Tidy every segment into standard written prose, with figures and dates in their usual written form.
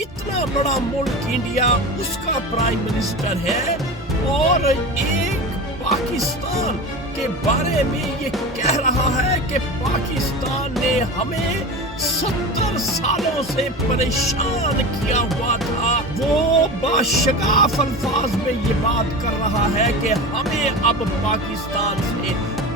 इतना बड़ा मुल्क इंडिया, उसका प्राइम मिनिस्टर है और एक पाकिस्तान के बारे में ये कह रहा है कि पाकिस्तान ने हमें 70 सालों से परेशान किया हुआ था। वो बाशगाफ अल्फाज में ये बात कर रहा है कि हमें अब पाकिस्तान से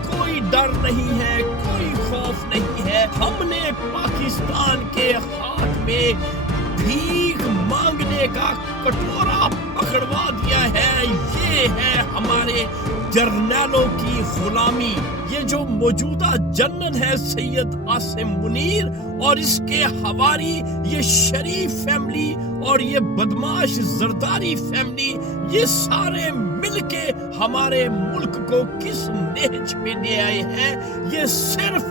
कोई डर नहीं है, कोई खौफ नहीं है। हमने पाकिस्तान के हाथ में भीख मांगने का कटोरा पकड़वा दिया है। ये है हमारे जर्नैलों की गुलामी। ये जो मौजूदा जनरल है सैयद आसिम मुनीर और इसके हवारी ये शरीफ फैमिली और ये बदमाश जरदारी फैमिली, ये सारे मिलके हमारे मुल्क को किस नेज पे ले आए हैं। ये सिर्फ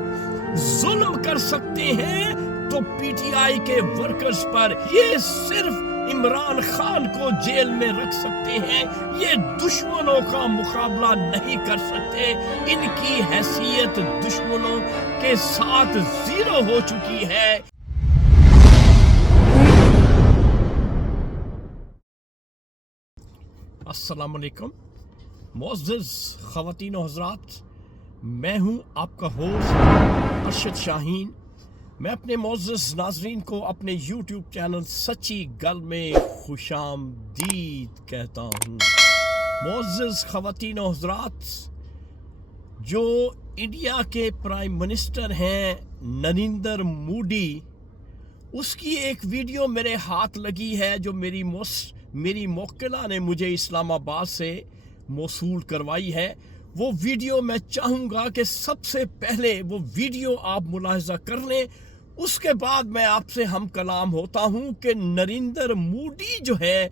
जुल्म कर सकते हैं तो पीटीआई के वर्कर्स पर, ये सिर्फ इमरान खान को जेल में रख सकते हैं। ये दुश्मनों का मुकाबला नहीं कर सकते। इनकी हैसियत दुश्मनों के साथ जीरो हो चुकी है। अस्सलाम वालेकुम मुअज़्ज़िज़ ख़वातीन और हज़रात, मैं हूँ आपका होस्ट अरशद शाहीन। मैं अपने मुअज़्ज़िज़ नाज़रीन को अपने YouTube चैनल सच्ची गल में खुशामदीद कहता हूँ। मुअज़्ज़िज़ ख़वातीन और हज़रात, जो इंडिया के प्राइम मिनिस्टर हैं नरेंद्र मोदी, उसकी एक वीडियो मेरे हाथ लगी है जो मेरी मोक्किला ने मुझे इस्लामाबाद से मौसूल करवाई है। वो वीडियो मैं चाहूँगा कि सबसे पहले वो वीडियो आप मुलाहिज़ा कर लें, उसके बाद मैं आपसे हम कलाम होता हूँ कि नरेंद्र मोदी जो है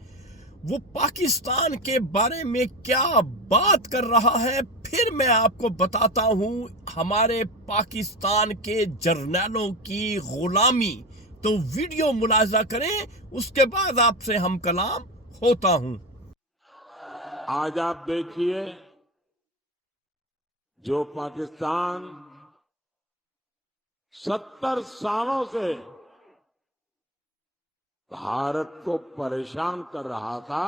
वो पाकिस्तान के बारे में क्या बात कर रहा है। फिर मैं आपको बताता हूँ हमारे पाकिस्तान के जर्नैलों की गुलामी। तो वीडियो मुलाहिज़ा करें, उसके बाद आपसे हम कलाम होता हूँ। आज आप देखिए, जो पाकिस्तान 70 सालों से भारत को परेशान कर रहा था,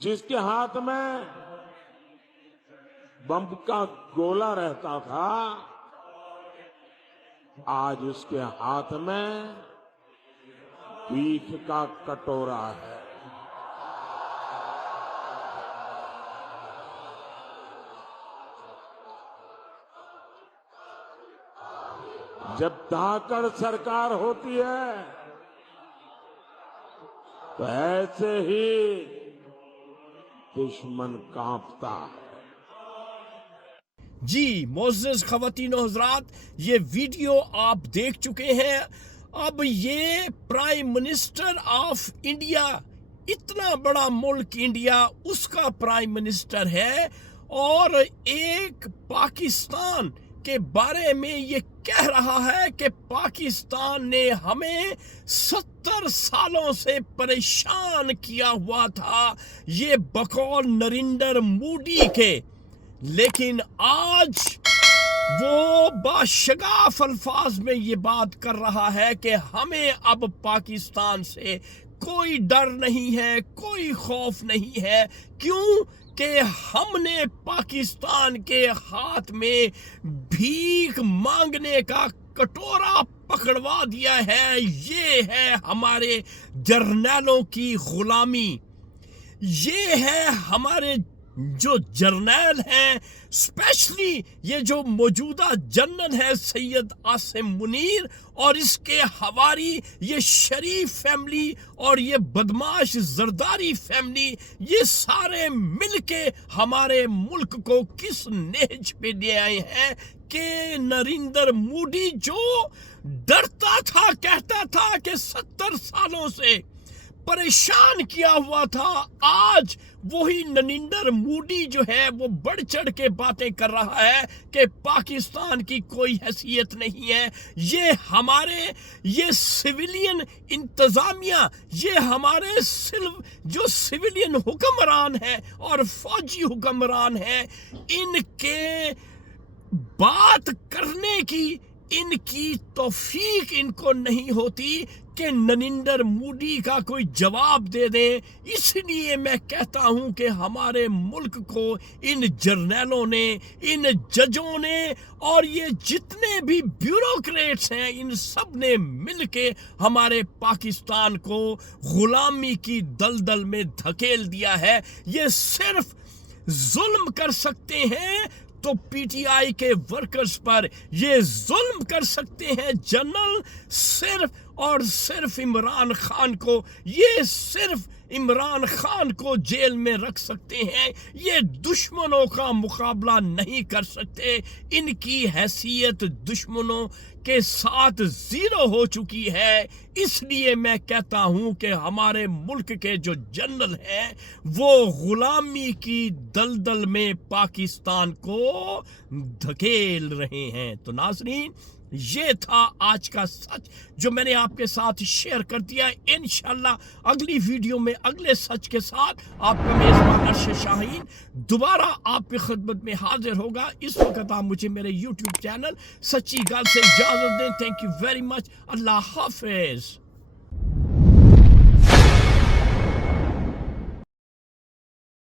जिसके हाथ में बम का गोला रहता था, आज उसके हाथ में भीख का कटोरा है। जब धाकड़ सरकार होती है तो ऐसे ही दुश्मन कांपता है। जी मुअज़्ज़िज़ ख़वातीन और हज़रात, ये वीडियो आप देख चुके हैं। अब ये प्राइम मिनिस्टर ऑफ इंडिया, इतना बड़ा मुल्क इंडिया, उसका प्राइम मिनिस्टर है और एक पाकिस्तान के बारे में ये कह रहा है कि पाकिस्तान ने हमें 70 सालों से परेशान किया हुआ था, ये बकौल नरेंद्र मोदी के। लेकिन आज वो बाशगाफ अल्फाज में ये बात कर रहा है कि हमें अब पाकिस्तान से कोई डर नहीं है, कोई खौफ नहीं है। क्यों? कि हमने पाकिस्तान के हाथ में भीख मांगने का कटोरा पकड़वा दिया है। ये है हमारे जर्नैलों की गुलामी। ये है हमारे जो जर्नैल हैं, स्पेशली ये जो मौजूदा जनरल है सैयद आसिम मुनीर और इसके हवारी ये शरीफ फैमिली और ये बदमाश जरदारी फैमिली, ये सारे मिलके हमारे मुल्क को किस नेज पे ले आए हैं कि नरेंद्र मोदी जो डरता था, कहता था कि 70 सालों से परेशान किया हुआ था, आज वही नरेंद्र मोदी जो है वो बढ़ चढ़ के बातें कर रहा है कि पाकिस्तान की कोई हैसियत नहीं है। ये सिविलियन इंतजामिया, ये हमारे जो सिविलियन हुक्मरान है और फौजी हुक्मरान है, इनके बात करने की, ان کی توفیق ان کو نہیں ہوتی کہ نریندر مودی کا کوئی جواب دے دیں. اس لیے میں کہتا ہوں کہ ہمارے ملک کو ان جرنیلوں نے، ان ججوں نے اور یہ جتنے بھی بیوروکریٹس ہیں، ان سب نے مل کے ہمارے پاکستان کو غلامی کی دلدل میں دھکیل دیا ہے. یہ صرف ظلم کر سکتے ہیں تو پی ٹی آئی کے ورکرز پر، یہ ظلم کر سکتے ہیں جنرل صرف اور صرف عمران خان کو، یہ صرف عمران خان کو جیل میں رکھ سکتے ہیں. یہ دشمنوں کا مقابلہ نہیں کر سکتے. ان کی حیثیت دشمنوں کے ساتھ زیرو ہو چکی ہے. اس لیے میں کہتا ہوں کہ ہمارے ملک کے جو جنرل ہیں وہ غلامی کی دلدل میں پاکستان کو دھکیل رہے ہیں. تو ناظرین، یہ تھا آج کا سچ جو میں نے آپ کے ساتھ شیئر کر دیا. انشاءاللہ اگلی ویڈیو میں اگلے سچ کے ساتھ آپ کا میزبان ارشد شاہین دوبارہ آپ کی خدمت میں حاضر ہوگا. اس وقت آپ مجھے میرے یوٹیوب چینل سچی گل سے اجازت دیں. Thank you very much. اللہ حافظ.